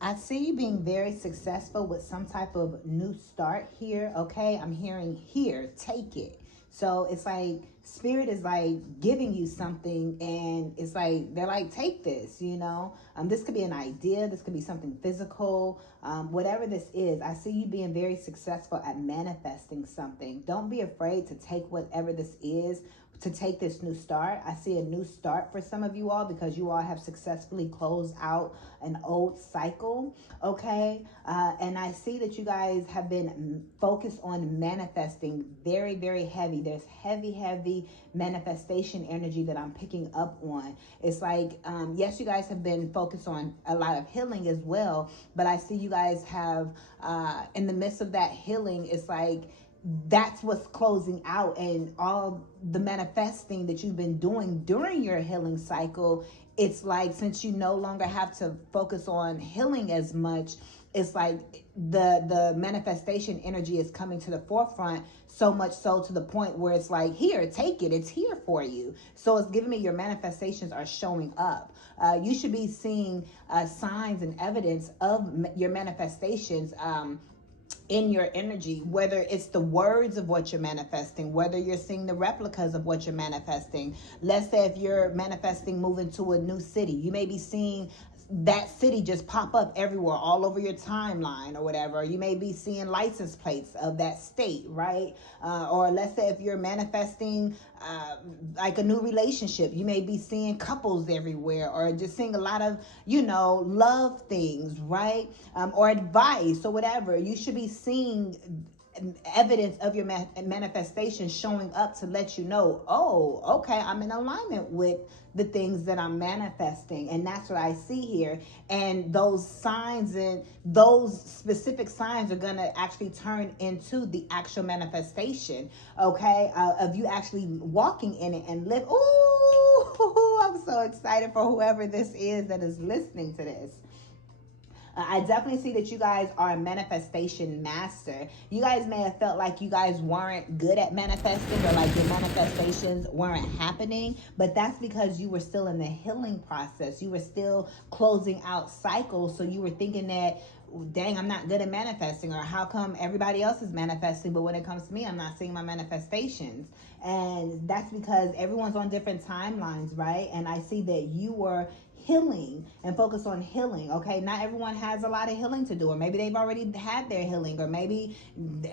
I see you being very successful with some type of new start here. Okay, I'm hearing here, take it. So it's like spirit is like giving you something, and it's like they're like, take this. This could be an idea. This could be something physical. Whatever this is, I see you being very successful at manifesting something. Don't be afraid to take whatever this is, to take this new start. I see a new start for some of you all because you all have successfully closed out an old cycle. Okay. And I see that you guys have been focused on manifesting very, very heavy. There's heavy manifestation energy that I'm picking up on. It's like, yes, you guys have been focused on a lot of healing as well, but I see you guys have, in the midst of that healing, it's like, that's what's closing out, and all the manifesting that you've been doing during your healing cycle. It's like, since you no longer have to focus on healing as much, it's like the manifestation energy is coming to the forefront, so much so to the point where it's like, here, take it, it's here for you. So it's giving me your manifestations are showing up. You should be seeing signs and evidence of your manifestations in your energy, whether it's the words of what you're manifesting, whether you're seeing the replicas of what you're manifesting. Let's say if you're manifesting moving to a new city, you may be seeing that city just pop up everywhere, all over your timeline or whatever. You may be seeing license plates of that state, right? Or let's say if you're manifesting like a new relationship, you may be seeing couples everywhere, or just seeing a lot of, love things, right? Or advice or whatever. You should be seeing evidence of your manifestation showing up to let you know, oh, okay, I'm in alignment with the things that I'm manifesting. And that's what I see here. And those signs and those specific signs are going to actually turn into the actual manifestation, okay, of you actually walking in it and live. Ooh, I'm so excited for whoever this is that is listening to this. I definitely see that you guys are a manifestation master. You guys may have felt like you guys weren't good at manifesting, or like your manifestations weren't happening, but that's because you were still in the healing process. You were still closing out cycles. So you were thinking that, dang, I'm not good at manifesting, or how come everybody else is manifesting, but when it comes to me, I'm not seeing my manifestations. And that's because everyone's on different timelines, right? And I see that you were healing and focus on healing. Okay, not everyone has a lot of healing to do, or maybe they've already had their healing, or maybe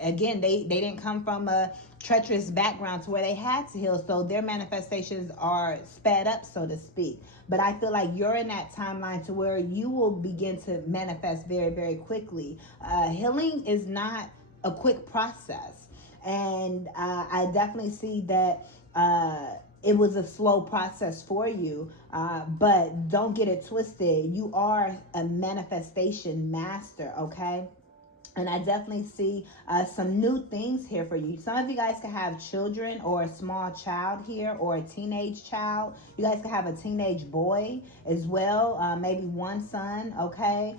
again they didn't come from a treacherous background to where they had to heal, so their manifestations are sped up, so to speak. But I feel like you're in that timeline to where you will begin to manifest very, very quickly. Healing is not a quick process, and I definitely see that it was a slow process for you, but don't get it twisted. You are a manifestation master, okay? And I definitely see some new things here for you. Some of you guys can have children, or a small child here, or a teenage child. You guys can have a teenage boy as well, maybe one son, okay?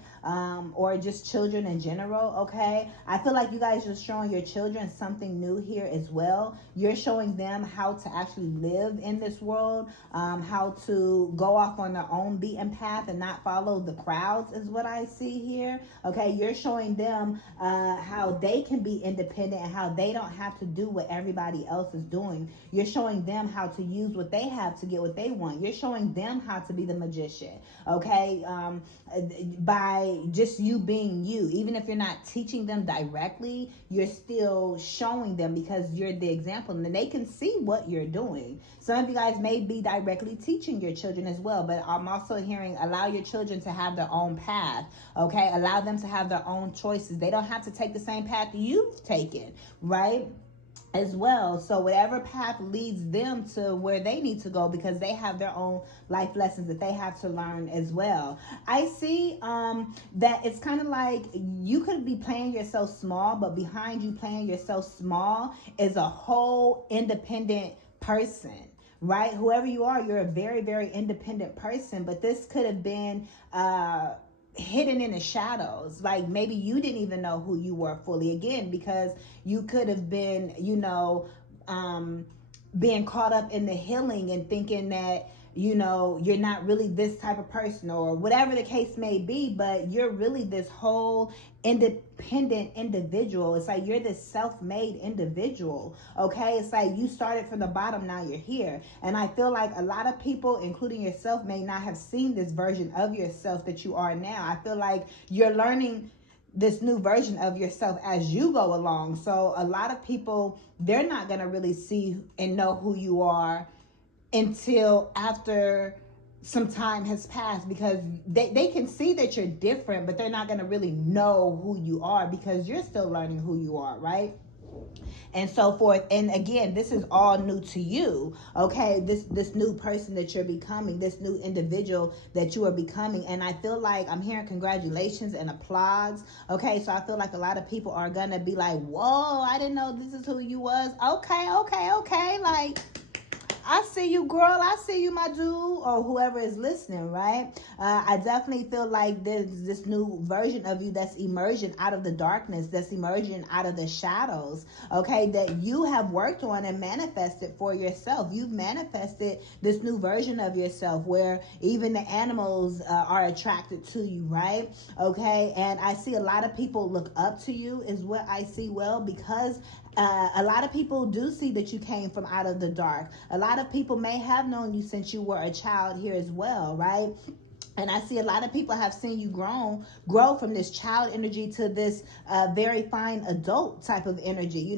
Or just children in general, okay? I feel like you guys are showing your children something new here as well. You're showing them how to actually live in this world, how to go off on their own beaten path and not follow the crowds is what I see here, okay? You're showing them how they can be independent and how they don't have to do what everybody else is doing. You're showing them how to use what they have to get what they want. You're showing them how to be the magician, okay? By just you being you. Even if you're not teaching them directly, you're still showing them, because you're the example, and they can see what you're doing. Some of you guys may be directly teaching your children as well, but I'm also hearing, allow your children to have their own path, okay? Allow them to have their own choices. They don't have to take the same path you've taken, right? As well. So whatever path leads them to where they need to go, because they have their own life lessons that they have to learn as well. I see that it's kind of like you could be playing yourself small, but behind you playing yourself small is a whole independent person, right? Whoever you are, you're a very, very independent person, but this could have been hidden in the shadows. Like maybe you didn't even know who you were fully, again, because you could have been, being caught up in the healing and thinking that you're not really this type of person, or whatever the case may be, but you're really this whole independent individual. It's like you're this self-made individual. Okay, it's like you started from the bottom, now you're here. And I feel like a lot of people, including yourself, may not have seen this version of yourself that you are now. I feel like you're learning this new version of yourself as you go along. So a lot of people, they're not going to really see and know who you are until after some time has passed, because they can see that you're different, but they're not going to really know who you are because you're still learning who you are, right? And so forth. And again, this is all new to you. Okay, this new person that you're becoming, this new individual that you are becoming. And I feel like I'm hearing congratulations and applause. Okay, so I feel like a lot of people are gonna be like, whoa, I didn't know this is who you was. Okay, like, I see you, girl. I see you, my dude, or whoever is listening, right? I definitely feel like there's this new version of you that's emerging out of the darkness, that's emerging out of the shadows, okay, that you have worked on and manifested for yourself. You've manifested this new version of yourself where even the animals are attracted to you, right? Okay, and I see a lot of people look up to you is what I see, well, because a lot of people do see that you came from out of the dark. A lot of people may have known you since you were a child here as well, right? And I see a lot of people have seen you grow from this child energy to this very fine adult type of energy.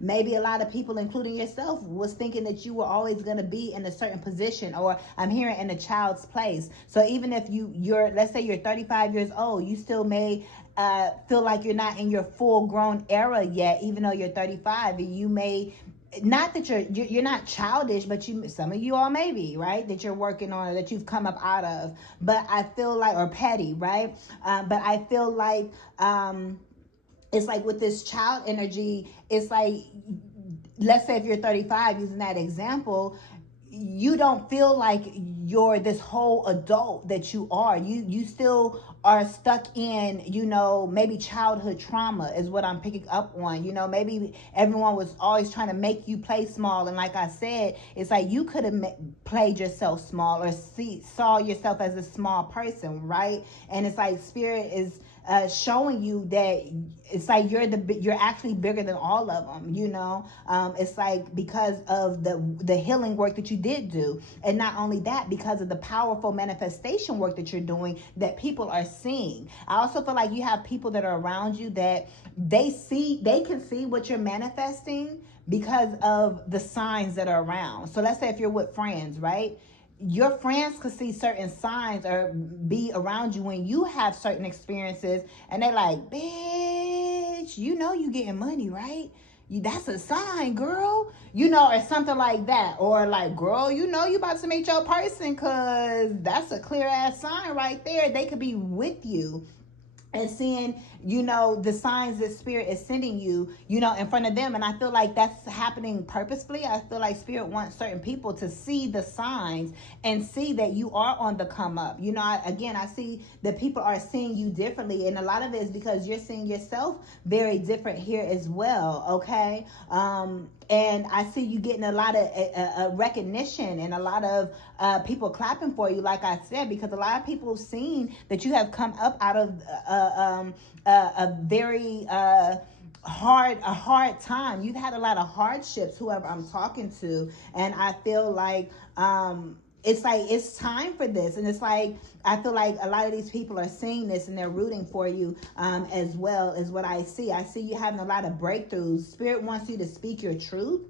Maybe a lot of people, including yourself, was thinking that you were always going to be in a certain position, or I'm hearing in a child's place. So even if you're, let's say you're 35 years old, you still may feel like you're not in your full grown era yet, even though you're 35, and you may, not that you're not childish, but some of you all may be, right, that you're working on, or that you've come up out of. But I feel like, or petty, right? But I feel like it's like with this child energy, it's like, let's say if you're 35, using that example, you don't feel like you're this whole adult that you are. You still are stuck in, maybe childhood trauma is what I'm picking up on. Maybe everyone was always trying to make you play small. And like I said, it's like you could have played yourself small, or saw yourself as a small person, right? And it's like Spirit is showing you that it's like you're actually bigger than all of them. It's like because of the healing work that you did do, and not only that, because of the powerful manifestation work that you're doing that people are seeing. I also feel like you have people that are around you that they can see what you're manifesting because of the signs that are around. So let's say if you're with friends, right? Your friends could see certain signs or be around you when you have certain experiences, and they're like, bitch, you getting money, right? That's a sign, girl, or something like that. Or like, girl, you about to meet your person, because that's a clear ass sign right there. They could be with you and seeing, the signs that Spirit is sending you, in front of them. And I feel like that's happening purposefully. I feel like Spirit wants certain people to see the signs and see that you are on the come up. I see that people are seeing you differently. And a lot of it is because you're seeing yourself very different here as well. Okay. And I see you getting a lot of recognition and a lot of people clapping for you, like I said, because a lot of people have seen that you have come up out of a very hard time. You've had a lot of hardships, whoever I'm talking to, and I feel like it's time for this. And it's like, I feel like a lot of these people are seeing this and they're rooting for you as well, is what I see. I see you having a lot of breakthroughs. Spirit wants you to speak your truth,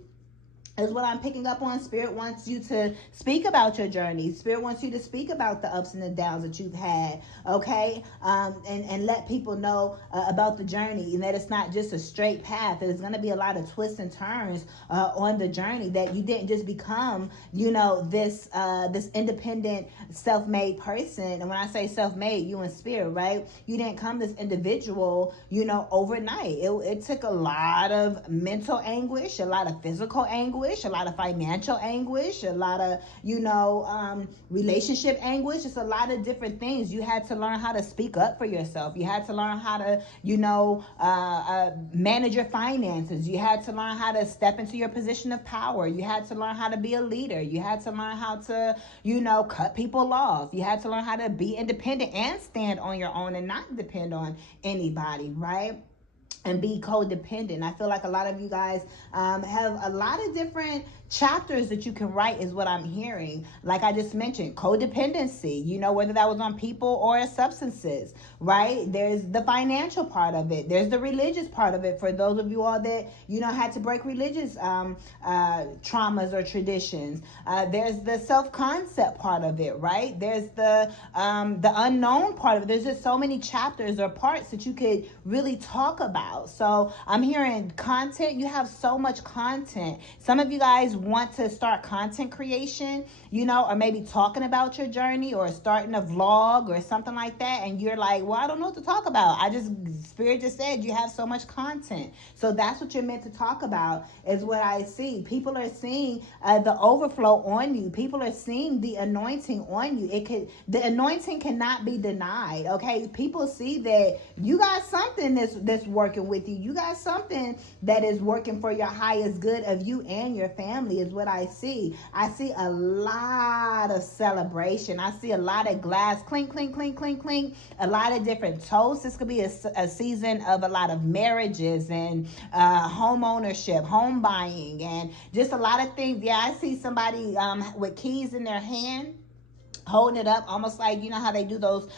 is what I'm picking up on. Spirit wants you to speak about your journey. Spirit wants you to speak about the ups and the downs that you've had, okay? And let people know about the journey, and that it's not just a straight path. There's going to be a lot of twists and turns on the journey, that you didn't just become, this independent, self-made person. And when I say self-made, you and Spirit, right? You didn't come this individual, overnight. It took a lot of mental anguish, a lot of physical anguish, anguish, a lot of financial anguish, a lot of, relationship anguish. Just a lot of different things. You had to learn how to speak up for yourself. You had to learn how to, manage your finances. You had to learn how to step into your position of power. You had to learn how to be a leader. You had to learn how to, cut people off. You had to learn how to be independent and stand on your own and not depend on anybody, right? And be codependent. I feel like a lot of you guys have a lot of different chapters that you can write, is what I'm hearing. Like I just mentioned, codependency, whether that was on people or substances, right? There's the financial part of it. There's the religious part of it for those of you all that, had to break religious traumas or traditions. There's the self-concept part of it, right? There's the unknown part of it. There's just so many chapters or parts that you could really talk about. So I'm hearing content. You have so much content. Some of you guys want to start content creation, or maybe talking about your journey or starting a vlog or something like that. And you're like, well, I don't know what to talk about. Spirit just said you have so much content. So that's what you're meant to talk about, is what I see. People are seeing the overflow on you. People are seeing the anointing on you. The anointing cannot be denied. Okay. People see that you got something that's working with you. You got something that is working for your highest good of you and your family, is what I see. I see a lot of celebration. I see a lot of glass clink, clink, clink, clink, clink. A lot of different toasts. This could be a season of a lot of marriages and home ownership, home buying, and just a lot of things. Yeah, I see somebody with keys in their hand, holding it up, almost like, how they do those,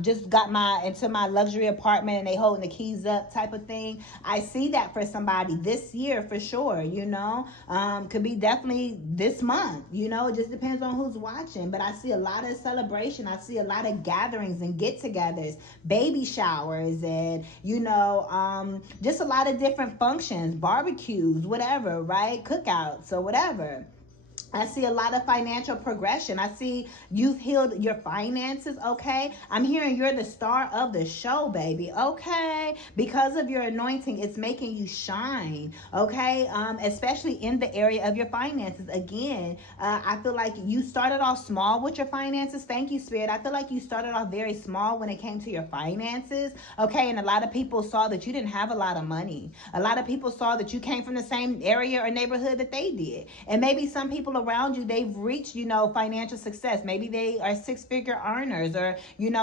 just got into my luxury apartment and they holding the keys up type of thing. I see that for somebody this year for sure, could be definitely this month, it just depends on who's watching. But I see a lot of celebration. I see a lot of gatherings and get-togethers, baby showers, and, just a lot of different functions, barbecues, whatever, right? Cookouts or whatever. I see a lot of financial progression. I see you've healed your finances, okay? I'm hearing you're the star of the show, baby, okay? Because of your anointing, it's making you shine, okay? Especially in the area of your finances. Again, I feel like you started off small with your finances. Thank you, Spirit. I feel like you started off very small when it came to your finances, okay? And a lot of people saw that you didn't have a lot of money. A lot of people saw that you came from the same area or neighborhood that they did. And maybe some people around you, they've reached, financial success. Maybe they are six-figure earners or,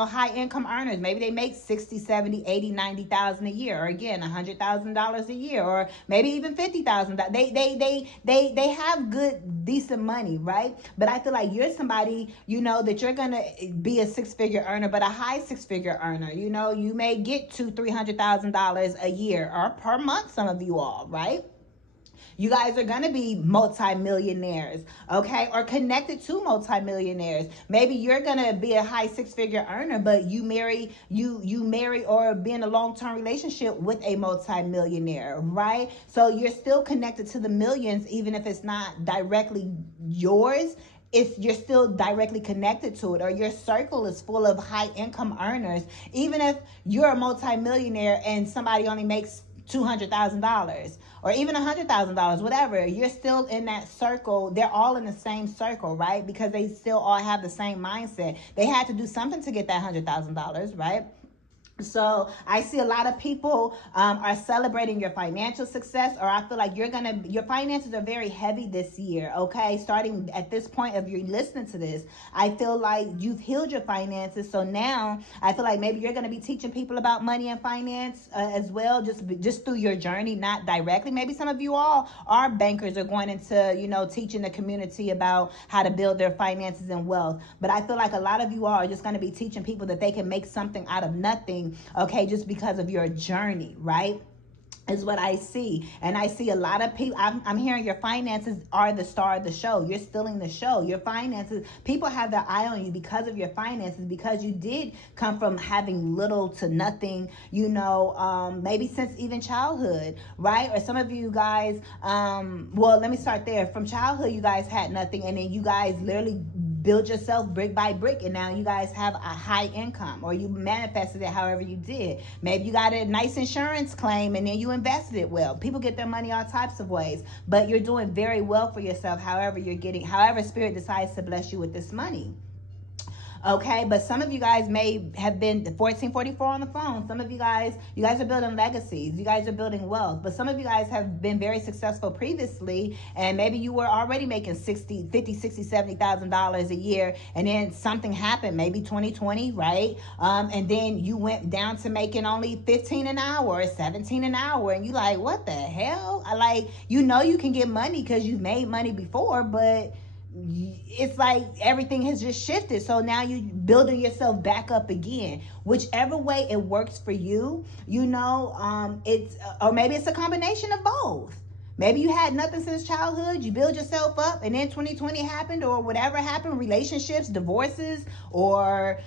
high income earners. Maybe they make 60, 70, 80, 90,000 a year, or again, $100,000 a year, or maybe even 50,000. They have good, decent money, right? But I feel like you're somebody, that you're going to be a six-figure earner, but a high six-figure earner. You may get $200,000-$300,000 a year or per month, some of you all, right? You guys are going to be multimillionaires, okay? Or connected to multimillionaires. Maybe you're going to be a high six-figure earner, but you marry or be in a long-term relationship with a multimillionaire, right? So you're still connected to the millions, even if it's not directly yours. You're still directly connected to it, or your circle is full of high income earners. Even if you're a multimillionaire and somebody only makes $200,000 or even $100,000, whatever, you're still in that circle. They're all in the same circle, right? Because they still all have the same mindset. They had to do something to get that $100,000, right? So I see a lot of people are celebrating your financial success, or I feel like your finances are very heavy this year, okay? Starting at this point of you listening to this, I feel like you've healed your finances. So now I feel like maybe you're going to be teaching people about money and finance as well, just through your journey, not directly. Maybe some of you all are bankers or going into, teaching the community about how to build their finances and wealth. But I feel like a lot of you all are just going to be teaching people that they can make something out of nothing, okay, just because of your journey, right? Is what I see. And I see a lot of people, I'm hearing your finances are the star of the show. You're stealing the show. Your finances, people have their eye on you because of your finances, because you did come from having little to nothing, maybe since even childhood, right? Or some of you guys, well, let me start there. From childhood, you guys had nothing, and then you guys literally build yourself brick by brick, and now you guys have a high income, or you manifested it however you did. Maybe you got a nice insurance claim and then you invested it well. People get their money all types of ways, but you're doing very well for yourself however Spirit decides to bless you with this money. Okay, but some of you guys may have been 1444 on the phone. Some of you guys are building legacies. You guys are building wealth. But some of you guys have been very successful previously, and maybe you were already making $70,000 a year, and then something happened, maybe 2020, right? And then you went down to making only 15 an hour or 17 an hour, and you like, what the hell? You can get money because you've made money before, but it's like everything has just shifted. So now you're building yourself back up again. Whichever way it works for you, it's, or maybe it's a combination of both. Maybe you had nothing since childhood, you build yourself up, and then 2020 happened, or whatever happened, relationships, divorces, or,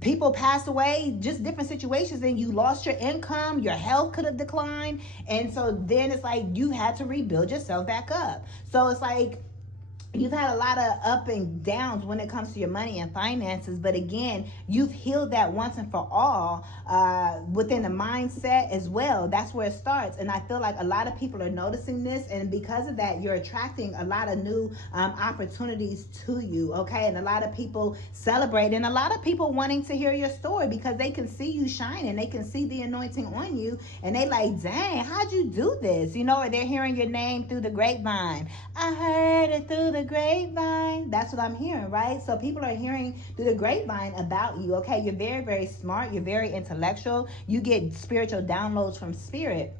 people passed away, just different situations, and you lost your income, your health could have declined. And so then it's like you had to rebuild yourself back up. So it's like, you've had a lot of up and downs when it comes to your money and finances, but again, you've healed that once and for all within the mindset as well. That's where it starts. And I feel like a lot of people are noticing this, and because of that, you're attracting a lot of new opportunities to you, okay? And a lot of people celebrating, a lot of people wanting to hear your story because they can see you shining, they can see the anointing on you, and they like, dang, how'd you do this? Or they're hearing your name through the grapevine. I heard it through the grapevine. That's what I'm hearing, right? So people are hearing through the grapevine about you, okay? You're very, very smart. You're very intellectual. You get spiritual downloads from Spirit.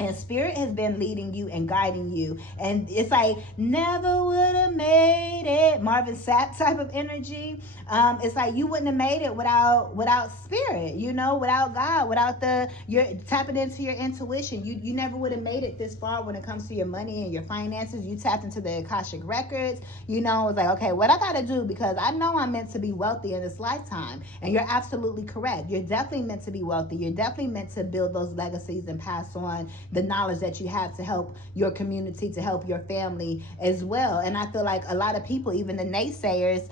And Spirit has been leading you and guiding you. And it's like, never would have made it. Marvin Sapp type of energy. It's like you wouldn't have made it without Spirit, without God, without you're tapping into your intuition. You never would have made it this far when it comes to your money and your finances. You tapped into the Akashic records. It's like, okay, what I got to do, because I know I'm meant to be wealthy in this lifetime. And you're absolutely correct. You're definitely meant to be wealthy. You're definitely meant to build those legacies and pass on the knowledge that you have to help your community, to help your family as well. And I feel like a lot of people, even the naysayers,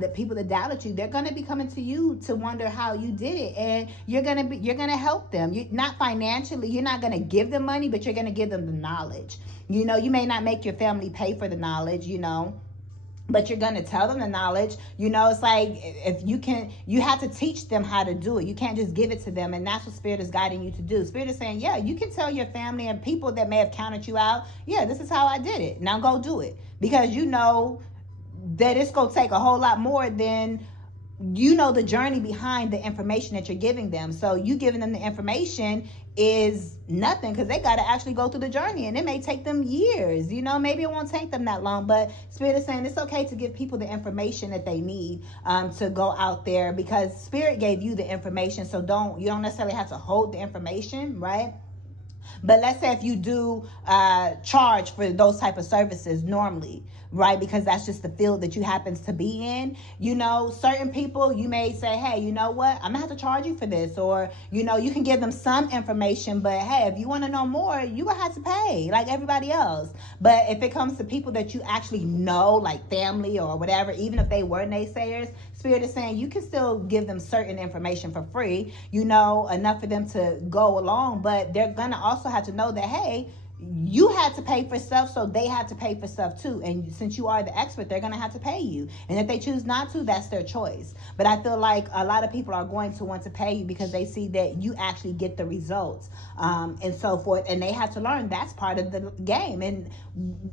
the people that doubted you, they're going to be coming to you to wonder how you did it, and you're going to help them. You're not financially, you're not going to give them money, but you're going to give them the knowledge. You may not make your family pay for the knowledge, but you're going to tell them the knowledge. It's like, if you have to teach them how to do it. You can't just give it to them. And that's what Spirit is guiding you to do. Spirit is saying, yeah, you can tell your family and people that may have counted you out, yeah, this is how I did it. Now go do it. Because that it's going to take a whole lot more than the journey behind the information that you're giving them. So you giving them the information is nothing, because they got to actually go through the journey, and it may take them years. Maybe it won't take them that long, but Spirit is saying it's okay to give people the information that they need to go out there, because Spirit gave you the information. So you don't necessarily have to hold the information, right? But let's say if you do charge for those type of services normally, right? Because that's just the field that you happens to be in. Certain people, you may say, hey, you know what? I'm gonna have to charge you for this. Or, you can give them some information, but hey, if you want to know more, you gonna have to pay like everybody else. But if it comes to people that you actually know, like family or whatever, even if they were naysayers, Spirit is saying you can still give them certain information for free, enough for them to go along. But they're gonna also have to know that, hey, you had to pay for stuff, so they had to pay for stuff too. And since you are the expert, they're going to have to pay you. And if they choose not to, that's their choice. But I feel like a lot of people are going to want to pay you because they see that you actually get the results and so forth. And they have to learn that's part of the game. And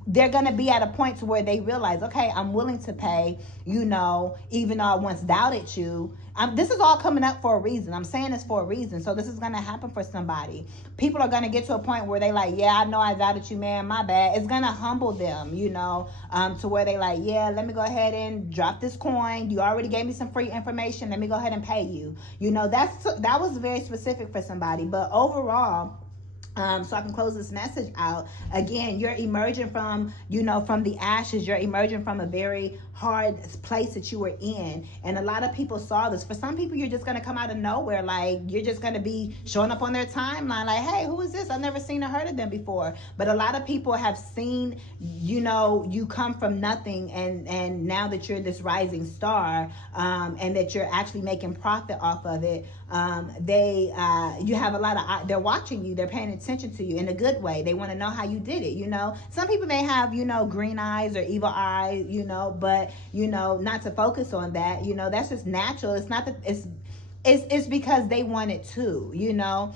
they're going to be at a point to where they realize, okay, I'm willing to pay, even though I once doubted you. This is all coming up for a reason. I'm saying this for a reason. So this is going to happen for somebody. People are going to get to a point where they like, yeah, I know I doubted you, man. My bad. It's going to humble them, to where they like, yeah, let me go ahead and drop this coin. You already gave me some free information. Let me go ahead and pay you. That was very specific for somebody. But overall, so I can close this message out. Again, you're emerging from the ashes. You're emerging from a very hard place that you were in. And a lot of people saw this. For some people, you're just going to come out of nowhere. Like, you're just going to be showing up on their timeline like, hey, who is this? I've never seen or heard of them before. But a lot of people have seen, you know, you come from nothing, and now that you're this rising star, and that you're actually making profit off of it, you have a lot of, they're watching you, they're paying attention to you in a good way. They want to know how you did it. You know, some people may have, you know, green eyes or evil eyes, you know, but, you know, not to focus on that. You know, that's just natural. It's not that it's because they want it to, you know,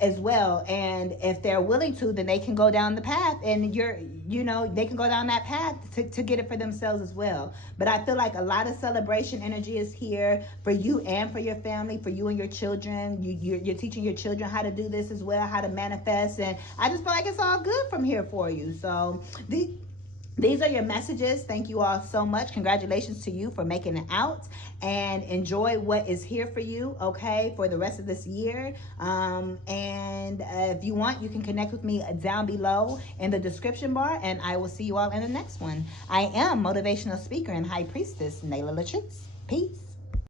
as well. And if they're willing to, then they can go down the path, and they can go down that path to get it for themselves as well. But I feel like a lot of celebration energy is here for you and for your family, for you and your children. You're teaching your children how to do this as well, how to manifest. And I just feel like it's all good from here for you. So these are your messages. Thank you all so much. Congratulations to you for making it out, and enjoy what is here for you, okay, for the rest of this year. If you want, you can connect with me down below in the description bar, and I will see you all in the next one. I am motivational speaker and high priestess Nayla LATRICE. Peace.